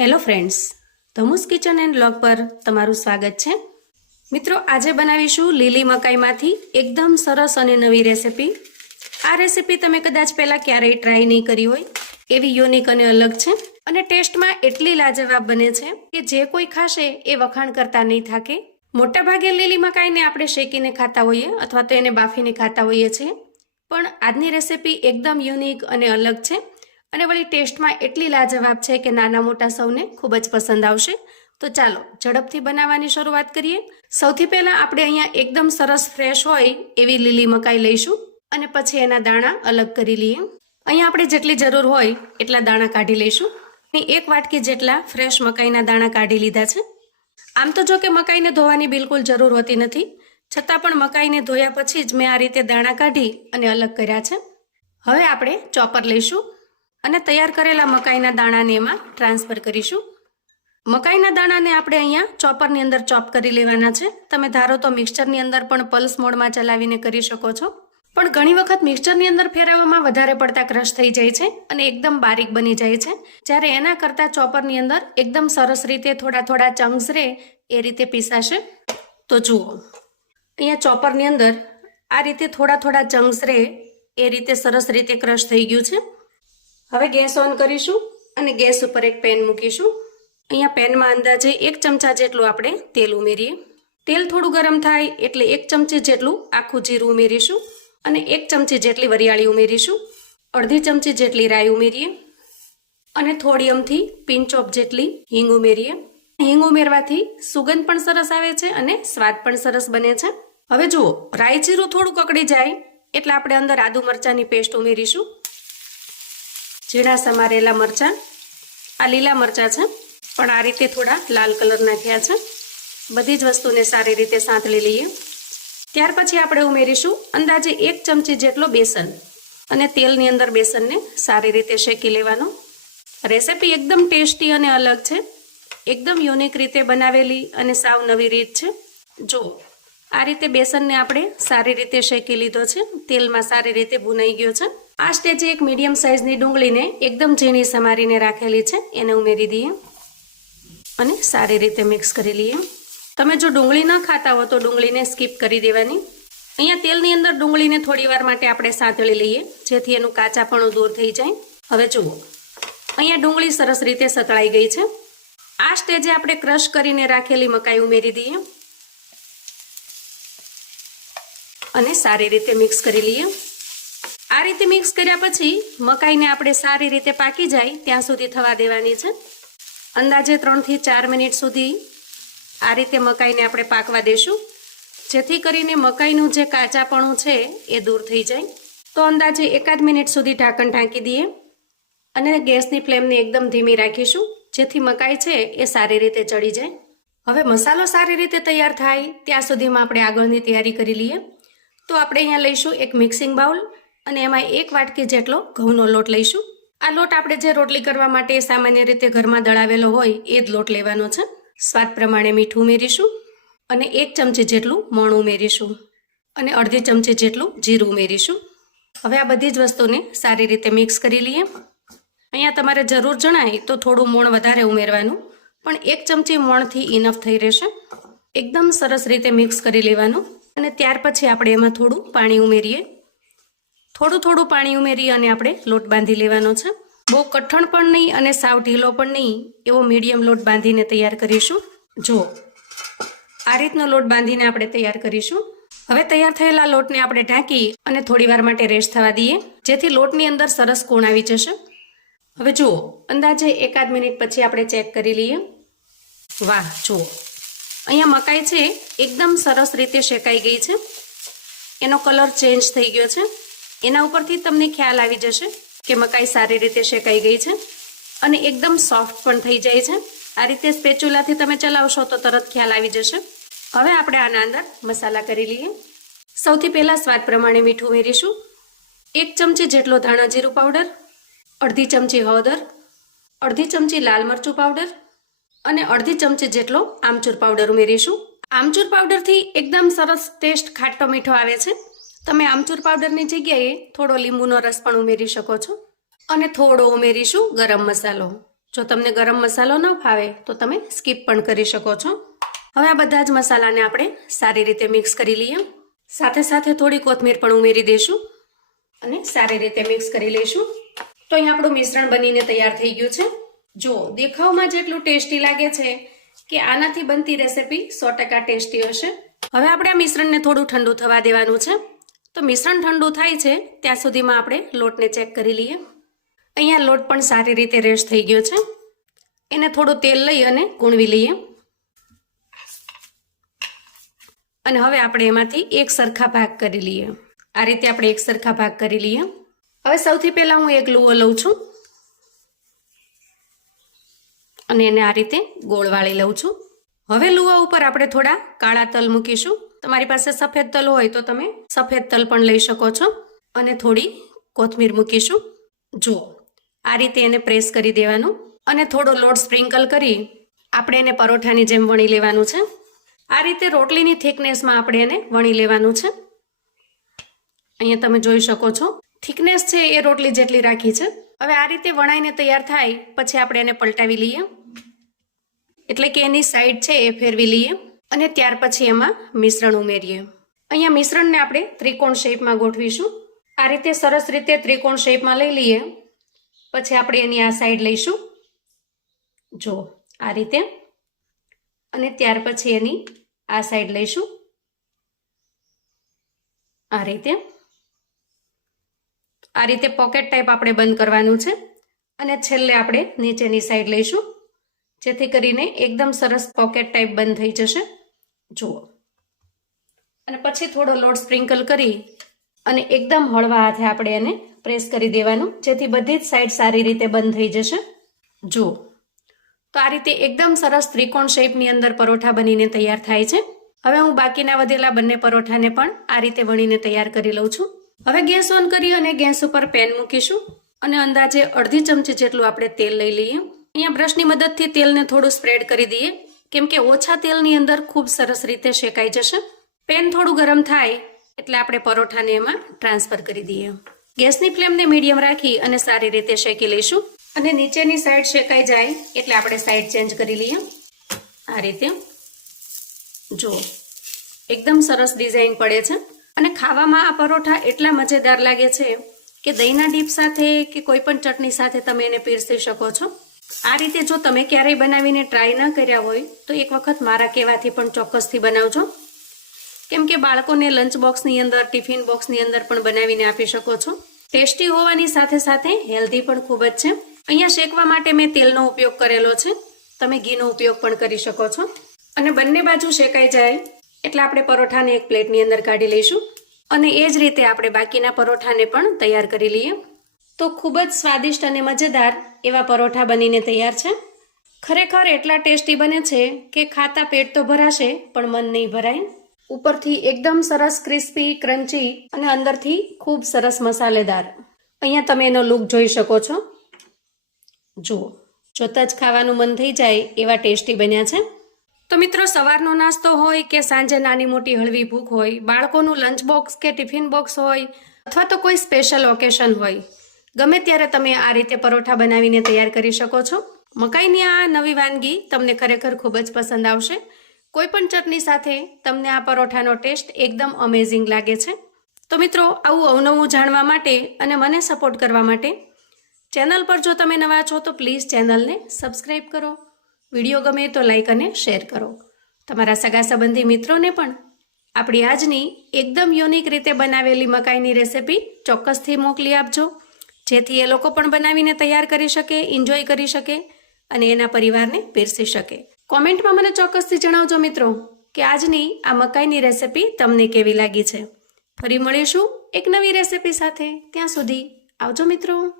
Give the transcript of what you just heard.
Hello friends, ધમુસ kitchen and blog પર તમારું સ્વાગત છે. મિત્રો, આજે બનાવીશું લીલી મકાઈમાંથી એકદમ સરસ અને નવી રેસિપી. આ રેસિપી તમે કદાચ પહેલાં ક્યારેય ટ્રાય નહીં કરી હોય, એવી યુનિક અને અલગ છે. અને ટેસ્ટમાં એટલી લાજવાબ બને છે કે જે કોઈ ખાશે એ વખાણ કરતા નહીં થાકે. મોટાભાગે લીલી મકાઈને આપણે શેકીને ખાતા હોઈએ અથવા તો એને બાફીને ખાતા હોઈએ છીએ. પણ આજની રેસિપી એકદમ યુનિક અને અલગ છે. અને વળી ટેસ્ટમાં એટલી લાજવાબ છે કે નાના મોટા સૌને ખૂબ જ પસંદ આવશે. તો ચાલો, ઝડપથી બનાવવાની શરૂઆત કરીએ. સૌથી પહેલાં આપણે અહીંયા એકદમ સરસ ફ્રેશ હોય એવી લીલી મકાઈ લઈશું અને પછી એના દાણા અલગ કરી લઈએ. અહીંયા આપણે જેટલી જરૂર હોય એટલા દાણા કાઢી લઈશું. એક વાટકી જેટલા ફ્રેશ મકાઈના દાણા કાઢી લીધા છે. આમ તો જો કે મકાઈને ધોવાની બિલકુલ જરૂર હોતી નથી. છતાં પણ મકાઈને ધોયા પછી જ મેં આ રીતે દાણા કાઢી અને અલગ કર્યા છે. હવે આપણે ચોપર લઈશું. અને તૈયાર કરેલા મકાઈના દાણાને એમાં ટ્રાન્સફર કરીશું. મકાઈના દાણાને આપણે અહીંયા ચોપરની અંદર ચોપ કરી લેવાના છે. તમે ધારો તો મિક્સચરની અંદર પણ પલ્સ મોડમાં ચલાવીને કરી શકો છો. પણ ઘણી વખત મિક્સચરની અંદર ફેરવવામાં વધારે પડતા ક્રશ થઈ જાય છે અને એકદમ બારીક બની જાય છે. જ્યારે એના કરતાં ચોપરની અંદર એકદમ સરસ રીતે થોડા થોડા ચંક્સ રહે એ રીતે પીસાશે. તો જુઓ, અહીંયા ચોપરની અંદર આ રીતે થોડા થોડા ચંક્સ રહે એ રીતે સરસ રીતે ક્રશ થઈ ગયું છે. હવે ગેસ ઓન કરીશું અને ગેસ ઉપર એક પેન મૂકીશું. અહીંયા પેનમાં અંદાજે એક ચમચા જેટલું આપણે તેલ ઉમેરીએ. તેલ થોડું ગરમ થાય એટલે એક ચમચી જેટલું આખું જીરું ઉમેરીશું અને એક ચમચી જેટલી વરિયાળી ઉમેરીશું. અડધી ચમચી જેટલી રાઈ ઉમેરીએ અને થોડી અમથી પિંચ ઓફ જેટલી હિંગ ઉમેરીએ. હિંગ ઉમેરવાથી સુગંધ પણ સરસ આવે છે અને સ્વાદ પણ સરસ બને છે. હવે જુઓ, રાઈ જીરું થોડું કકડી જાય એટલે આપણે અંદર આદુ મરચાંની પેસ્ટ ઉમેરીશું. ઝીણા સમારેલા મરચાં. આ લીલા મરચાં છે. પણ આ રીતે થોડા લાલ કલર નાખ્યા છે. બધી જ વસ્તુને સારી રીતે સાંતળી લઈએ. ત્યાર પછી આપણે ઉમેરીશું અંદાજે એક ચમચી જેટલો બેસન. અને તેલની અંદર બેસનને સારી રીતે શેકી લેવાનો. રેસિપી એકદમ ટેસ્ટી અને અલગ છે. એકદમ યુનિક રીતે બનાવેલી અને સાવ નવી રીત છે. જો, આ રીતે બેસનને આપણે સારી રીતે શેકી લીધો છે. તેલમાં સારી રીતે ભૂનાઈ ગયો છે. આ સ્ટેજે એક મીડિયમ સાઇઝની ડુંગળીને એકદમ ઝીણી સમારીને રાખેલી છે. એને ઉમેરી દઈએ અને સારી રીતે મિક્સ કરી લઈએ. તમે જો ડુંગળી ન ખાતા હો તો ડુંગળીને સ્કીપ કરી દેવાની. અહીંયા તેલની અંદર ડુંગળીને થોડી વાર માટે આપણે સાંતળી લઈએ, જેથી એનું કાચાપણું દૂર થઈ જાય. હવે જુઓ, અહીંયા ડુંગળી સરસ રીતે સતળાઈ ગઈ છે. આ સ્ટેજે આપણે ક્રશ કરીને રાખેલી મકાઈ ઉમેરી દઈએ. અને સારી રીતે મિક્સ કરી લઈએ. આ રીતે મિક્સ કર્યા પછી મકાઈને આપણે સારી રીતે પાકી જાય ત્યાં સુધી થવા દેવાની છે. અંદાજે ત્રણથી ચાર મિનિટ સુધી આ રીતે મકાઈને આપણે પાકવા દેશું. જેથી કરીને મકાઈનું જે કાચાપણું છે એ દૂર થઈ જાય. તો અંદાજે એકાદ મિનિટ સુધી ઢાંકણ ઢાંકી દઈએ અને ગેસની ફ્લેમને એકદમ ધીમી રાખીશું, જેથી મકાઈ છે એ સારી રીતે ચડી જાય. હવે મસાલો સારી રીતે તૈયાર થાય, ત્યાં સુધીમાં આપણે આગળની તૈયારી કરી લઈએ. તો આપણે અહીંયા લઈશું એક મિક્સિંગ બાઉલ અને એમાં એક વાટકી જેટલો ઘઉંનો લોટ લઈશું. આ લોટ આપણે જે રોટલી કરવા માટે સામાન્ય રીતે ઘરમાં દળાવેલો હોય એ જ લોટ લેવાનો છે. સ્વાદ પ્રમાણે મીઠું ઉમેરીશું અને એક ચમચી જેટલું મોણ ઉમેરીશું અને અડધી ચમચી જેટલું જીરું ઉમેરીશું. હવે આ બધી જ વસ્તુને સારી રીતે મિક્સ કરી લઈએ. અહીંયા તમારે જરૂર જણાય તો થોડું મોણ વધારે ઉમેરવાનું, પણ એક ચમચી મોણથી ઇનફ થઈ રહેશે. એકદમ સરસ રીતે મિક્સ કરી લેવાનું અને ત્યાર પછી આપણે એમાં થોડું પાણી ઉમેરીએ. થોડું થોડું પાણી ઉમેરી અને આપણે લોટ બાંધી લેવાનો છે. બહુ કઠણ પણ નહીં અને સાવ ઢીલો પણ નહીં એવો મીડિયમ લોટ બાંધીને તૈયાર કરીશું. જો, આ રીતનો લોટ બાંધીને આપણે તૈયાર કરીશું. હવે તૈયાર થયેલા લોટને આપણે ઢાંકી અને થોડી વાર માટે રેસ્ટ થવા દઈએ. જેથી લોટની અંદર સરસ કોણ આવી જશે. હવે જુઓ, અંદાજે એકાદ મિનિટ પછી આપણે ચેક કરી લઈએ. વાહ, જુઓ. અહીંયા મકાઈ છે, એકદમ સરસ રીતે શેકાઈ ગઈ છે. એનો કલર ચેન્જ થઈ ગયો છે. એના ઉપરથી તમને ખ્યાલ આવી જશે કે મકાઈ સારી રીતે શેકાઈ ગઈ છે અને એકદમ સોફ્ટ પણ થઈ જાય છે. આ રીતે સ્પેચ્યુલાથી તમે ચલાવશો તો તરત ખ્યાલ આવી જશે. હવે આપણે આના અંદર મસાલા કરી લઈએ. સૌથી પહેલાં સ્વાદ પ્રમાણે મીઠું ઉમેરીશું. એક ચમચી જેટલો ધાણા જીરું પાવડર અડધી ચમચી હળદર, અડધી ચમચી લાલ મરચું પાવડર અને અડધી ચમચી જેટલો આમચૂર પાવડર ઉમેરીશું. આમચૂર પાવડરથી એકદમ સરસ ટેસ્ટ ખાટો મીઠો આવે છે. તમે આમચૂર પાવડરની જગ્યાએ થોડો લીંબુનો રસ પણ ઉમેરી શકો છો અને થોડો ઉમેરીશું ગરમ મસાલો. જો તમને ગરમ મસાલો ન ફાવે તો તમે સ્કીપ પણ કરી શકો છો. હવે આ બધા જ મસાલાને આપણે સારી રીતે મિક્સ કરી લઈએ. સાથે સાથે થોડી કોથમીર પણ ઉમેરી દઈશું અને સારી રીતે મિક્સ કરી લઈશું. તો અહીં આપણું મિશ્રણ બનીને તૈયાર થઈ ગયું છે. જો દેખાવમાં જેટલું ટેસ્ટી લાગે છે કે આનાથી બનતી રેસીપી સો ટેસ્ટી હશે. હવે આપણે આ મિશ્રણને થોડું ઠંડુ થવા દેવાનું છે. તો મિશ્રણ ઠંડુ થાય છે, ત્યાં સુધીમાં આપણે લોટને ચેક કરી લઈએ. અહીંયા લોટ પણ સારી રીતે રેસ્ટ થઈ ગયો છે. એને થોડું તેલ લઈ અને કૂણવી લઈએ. અને હવે આપણે એમાંથી એક સરખા ભાગ કરી લઈએ. આ રીતે આપણે એક સરખા ભાગ કરી લઈએ. હવે સૌથી પહેલા હું એક લુઓ લઉં છું. અને એને આ રીતે ગોળ વાળી લઉં છું. હવે લુવા ઉપર આપણે થોડા કાળા તલ મૂકીશું. તમારી પાસે સફેદ તલ હોય તો તમે સફેદ તલ પણ લઈ શકો છો. અને થોડી કોથમીર મૂકીશું. જુઓ, આ રીતે એને પ્રેસ કરી દેવાનું. અને થોડો લોટ સ્પ્રિંકલ કરી આપણે એને પરોઠાની જેમ વણી લેવાનું છે. આ રીતે રોટલીની થિકનેસમાં આપણે એને વણી લેવાનું છે. અહીંયા તમે જોઈ શકો છો. થિકનેસ છે એ રોટલી જેટલી રાખી છે. હવે આ રીતે વણાઈને તૈયાર થાય, પછી આપણે એને પલટાવી લઈએ. એટલે કે એની સાઈડ છે એ ફેરવી લઈએ. અને ત્યાર પછી એમાં મિશ્રણ ઉમેરીએ. અહીંયા મિશ્રણને આપણે ત્રિકોણ શેપમાં ગોઠવીશું. આ રીતે સરસ રીતે ત્રિકોણ શેપમાં લઈ લઈએ. પછી આપણે એની આ સાઈડ લઈશું. જો, આ રીતે. અને ત્યાર પછી એની આ સાઈડ લઈશું. આ રીતે. આ રીતે પોકેટ ટાઈપ આપણે બંધ કરવાનું છે. અને છેલ્લે આપણે નીચેની સાઈડ લઈશું. જેથી કરીને એકદમ સરસ પોકેટ ટાઈપ બંધ થઈ જશે. જુઓ. અને પછી થોડો લોટ સ્પ્રિંકલ કરી અને એકદમ હળવા હાથે આપણે એને પ્રેસ કરી દેવાનું. જેથી બધી જ સાઈડ સારી રીતે બંધ થઈ જશે. જુઓ. તો આ રીતે એકદમ સરસ ત્રિકોણ શેપની અંદર પરોઠા બનીને તૈયાર થાય છે. હવે હું બાકીના વધેલા બંને પરોઠાને પણ આ રીતે વણીને તૈયાર કરી લઉં છું. હવે ગેસ ઓન કરી અને ગેસ ઉપર પેન મૂકીશું. અને અંદાજે અડધી ચમચી જેટલું આપણે તેલ લઈ લઈએ. અહીંયા બ્રશની મદદથી તેલને થોડું સ્પ્રેડ કરી દઈએ. કેમ કે ઓછા તેલની અંદર ખૂબ સરસ રીતે શેકાઈ જશે. પેન થોડું ગરમ થાય એટલે આપણે પરોઠાને એમાં ટ્રાન્સફર કરી દઈએ. ગેસની ફ્લેમને મીડિયમ રાખી અને સારી રીતે શેકી લઈશું. અને નીચેની સાઈડ શેકાઈ જાય એટલે આપણે સાઈડ ચેન્જ કરી લઈએ. આ રીતે. જો, એકદમ સરસ ડિઝાઇન પડે છે. અને ખાવામાં આ પરોઠા એટલા મજેદાર લાગે છે કે દહીંના ડીપ સાથે કે કોઈ પણ ચટણી સાથે તમે એને પીરસી શકો છો. આ રીતે જો તમે ક્યારેય બનાવીને ટ્રાય ન કર્યા હોય, તો એક વખત મારા કહેવાથી પણ ચોક્કસથી બનાવજો. કેમ કે બાળકોને લંચ બોક્સની અંદર ટિફિન બોક્સની અંદર પણ બનાવીને આપી શકો છો. ટેસ્ટી હોવાની સાથે સાથે હેલ્ધી પણ ખૂબ જ છે. અહીંયા શેકવા માટે મેં તેલનો ઉપયોગ કરેલો છે. તમે ઘીનો ઉપયોગ પણ કરી શકો છો. અને બંને બાજુ શેકાઈ જાય, એટલે આપણે પરોઠાને એક પ્લેટની અંદર કાઢી લઈશું. અને એ જ રીતે આપણે બાકીના પરોઠાને પણ તૈયાર કરી લઈએ. તો ખૂબ જ સ્વાદિષ્ટ અને મજેદાર એવા પરોઠા બનીને તૈયાર છે. ખરેખર એટલા ટેસ્ટી બને છે કે ખાતા પેટ તો ભરાશે, પણ મન નહીં ભરાય. ઉપરથી એકદમ સરસ ક્રિસ્પી, ક્રન્ચી અને અંદરથી ખૂબ સરસ મસાલેદાર. અહીંયા તમે એનો લુક જોઈ શકો છો. જુઓ, જોતાં જ ખાવાનું મન થઈ જાય એવા ટેસ્ટી બન્યા છે. તો મિત્રો, સવારનો નાસ્તો હોય કે સાંજે નાની મોટી હળવી ભૂખ હોય, બાળકોનું લંચ બોક્સ કે ટિફિન બોક્સ હોય, અથવા તો કોઈ સ્પેશિયલ ઓકેશન હોય ગમે ત્યારે તમે આ રીતે પરોઠા બનાવીને તૈયાર કરી શકો છો. મકાઈની આ નવી વાનગી તમને ખરેખર ખૂબ જ પસંદ આવશે. કોઈ પણ ચટણી સાથે તમને આ પરોઠાનો ટેસ્ટ એકદમ અમેઝિંગ લાગે છે. તો મિત્રો, આવું અવનવું જાણવા માટે અને મને સપોર્ટ કરવા માટે ચેનલ પર જો તમે નવા છો તો પ્લીઝ ચેનલને સબસ્ક્રાઈબ કરો. વીડિયો ગમે તો લાઈક અને શેર કરો. તમારા સગા સંબંધી મિત્રોને પણ આપણી આજની એકદમ યુનિક રીતે બનાવેલી મકાઈની રેસિપી ચોક્કસથી મોકલી આપજો. જેથી એ લોકો પણ બનાવીને તૈયાર કરી શકે એન્જોય કરી શકે અને એના પરિવારને પીરસી શકે. કોમેન્ટમાં મને ચોક્કસથી જણાવજો મિત્રો કે આજની આ મકાઈની રેસિપી તમને કેવી લાગી છે. ફરી મળીશું એક નવી રેસિપી સાથે. ત્યાં સુધી આવજો મિત્રો.